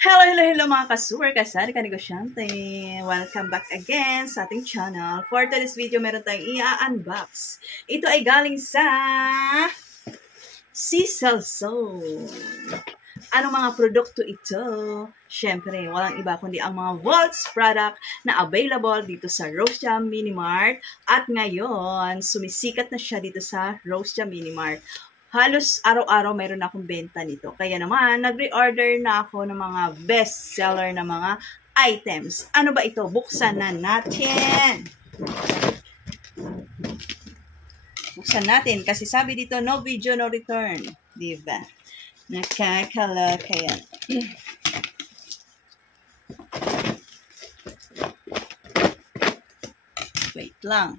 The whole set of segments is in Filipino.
Hello, hello, hello mga ka-super kasari ka-negosyante. Welcome back again sa ating channel. For today's video, meron tayong i-unbox. Ito ay galing sa Cecil Zone. Anong mga produkto ito? Siyempre, walang iba kundi ang mga Volts product na available dito sa Rosia Mini Mart. At ngayon, sumisikat na siya dito sa Rosia Mini Mart. Halos araw-araw mayroon akong benta nito. Kaya naman, nag-reorder na ako ng mga best-seller na mga items. Ano ba ito? Buksan na natin. Buksan natin kasi sabi dito, no video, no return. Diba? Nakakaloka yan. Wait lang.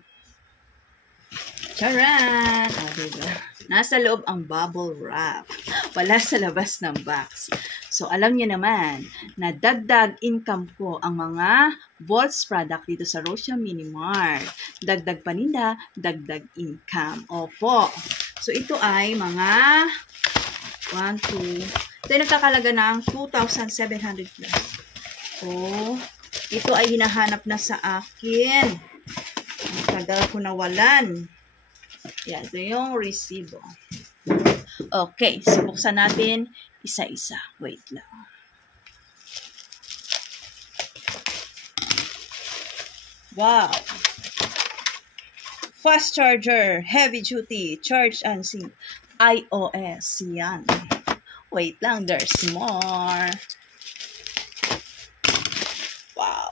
Charan! Diba? Nasa loob ang bubble wrap. Wala sa labas ng box. So, alam niyo naman na dagdag income ko ang mga Volts product dito sa Rosia Mini Mart. Dagdag paninda, dagdag income. Opo. So, ito ay mga 1, 2. Ito ay nagkakalaga ng 2,700 plus. Oh, ito ay hinahanap na sa akin. Ang tagal ko nawalan. Yan, ito yung resibo. Okay, so buksan natin isa-isa. Wait lang. Wow! Fast charger, heavy duty, charge and sync. iOS, yan. Wait lang, there's more. Wow.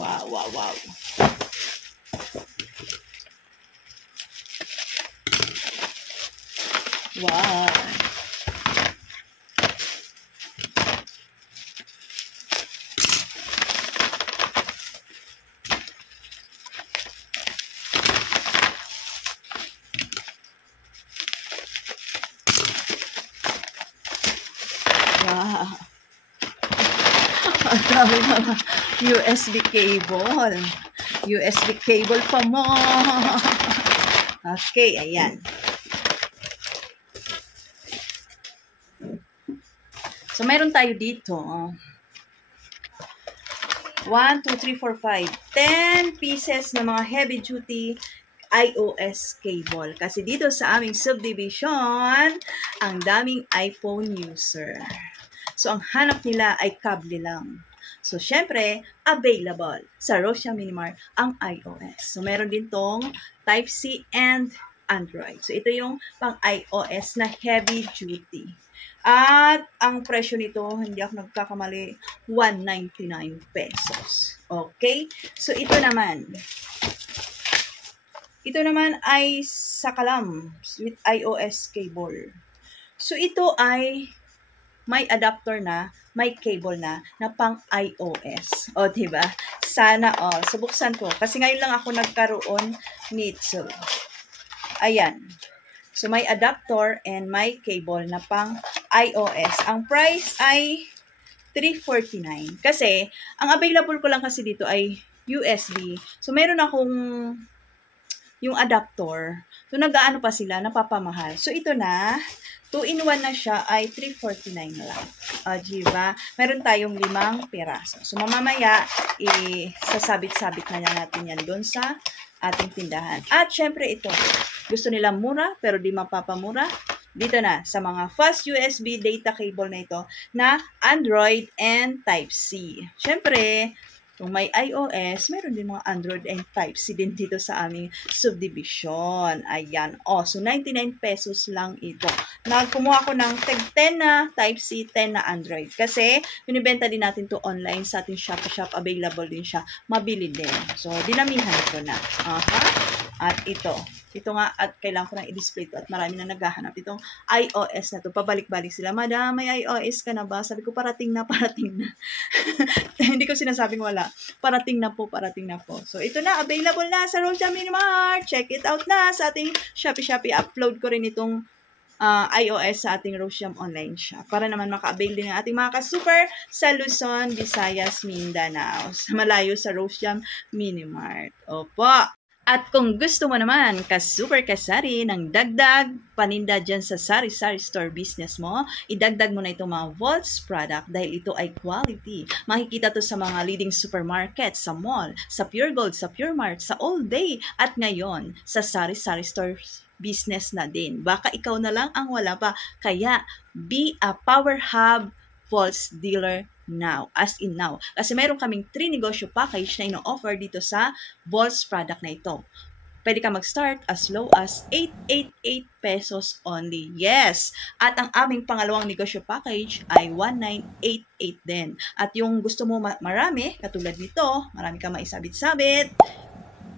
Wow, wow, wow. Wow. Wow. Ang dami naman. USB cable. USB cable pa mo. Okay, ayan. So, mayroon tayo dito. 1, 2, 3, 4, 5. 10 pieces na mga heavy duty iOS cable. Kasi dito sa aming subdivision, ang daming iPhone user. So, ang hanap nila ay kable lang. So, syempre, available sa Rosia Mini Mart ang iOS. So, meron din tong Type-C and Android. So, ito yung pang iOS na heavy duty. At ang presyo nito, hindi ako nagkakamali, 199 pesos. Okay? So, ito naman ay Sakalam with iOS cable. So, ito ay may adapter na, may cable na pang iOS. O, diba? Sana all. So, buksan ko. Kasi ngayon lang ako nagkaroon nito. Ayan. So, may adapter and may cable na pang iOS. Ang price ay $349. Kasi, ang available ko lang kasi dito ay USB. So, meron akong yung adapter. So, nag-aano pa sila, napapamahal. So, ito na, 2-in-1 na siya ay $349 na lang. Diba? Meron tayong 5 piraso. So, mamamaya, sasabit-sabit na natin yan doon sa ating tindahan. At, syempre, ito. Gusto nila mura, pero di mapapamura. Dito na, sa mga fast USB data cable na ito, na Android and Type-C. Syempre, kung may iOS, meron din mga Android and Type-C din dito sa aming subdivision. Ayan. So 99 pesos lang ito. Nagkumuha ko ng 10 na Type-C, 10 na Android. Kasi, binibenta din natin to online sa ating Shopee Shop. Available din siya. Mabili din. So, dinamihan ko na. At ito nga, at kailangan ko nang i-display ito at marami na naghahanap itong iOS na to. Pabalik-balik sila, Madam, may iOS ka na ba? Sabi ko, parating na. Hindi ko sinasabing wala. Parating na po. So, ito na, available na sa Rosia Mini Mart. Check it out na sa ating Shopee. Upload ko rin itong iOS sa ating Rosia online shop para naman maka-avail din ng ating mga ka-super sa Luzon, Visayas, Mindanao. Sa malayo sa Rosia Mini Mart. Opo. At kung gusto mo naman ka-super kasari ng dagdag paninda dyan sa sari-sari store business mo, idagdag mo na itong mga Volts product dahil ito ay quality. Makikita to sa mga leading supermarket, sa mall, sa Pure Gold, sa Pure Mart, sa All Day, at ngayon sa sari-sari store business na din. Baka ikaw na lang ang wala pa. Kaya, be a Power Hub Volts dealer now, as in now. Kasi mayroon kaming 3 negosyo package na ino-offer dito sa Volts product na ito. Pwede ka mag-start as low as 888 pesos only. Yes! At ang aming pangalawang negosyo package ay 1988 din. At yung gusto mo marami, katulad nito, marami ka maisabit-sabit,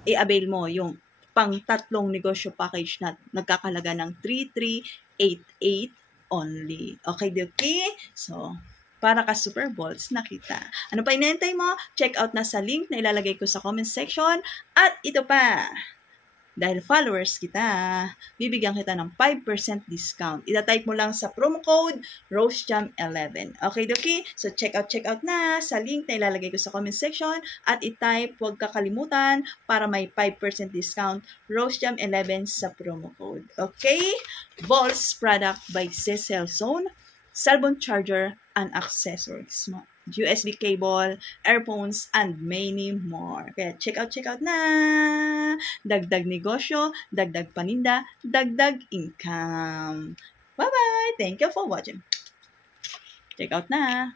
i-avail mo yung pang tatlong negosyo package na nagkakalaga ng 3388 only. Okay, Doki? So, para ka Super Volts na kita. Ano pa inintay mo? Check out na sa link na ilalagay ko sa comment section. At ito pa, dahil followers kita, bibigyan kita ng 5% discount. Ita-type mo lang sa promo code RoseJam11. Okay, Doki? So, check out na sa link na ilalagay ko sa comment section at i-type, huwag kakalimutan para may 5% discount RoseJam11 sa promo code. Okay? Volts product by Cecil Zone, cellphone charger and accessories, USB cable, earphones, and many more. Kaya check out na! Dagdag negosyo, dagdag paninda, dagdag income. Bye-bye! Thank you for watching. Check out na!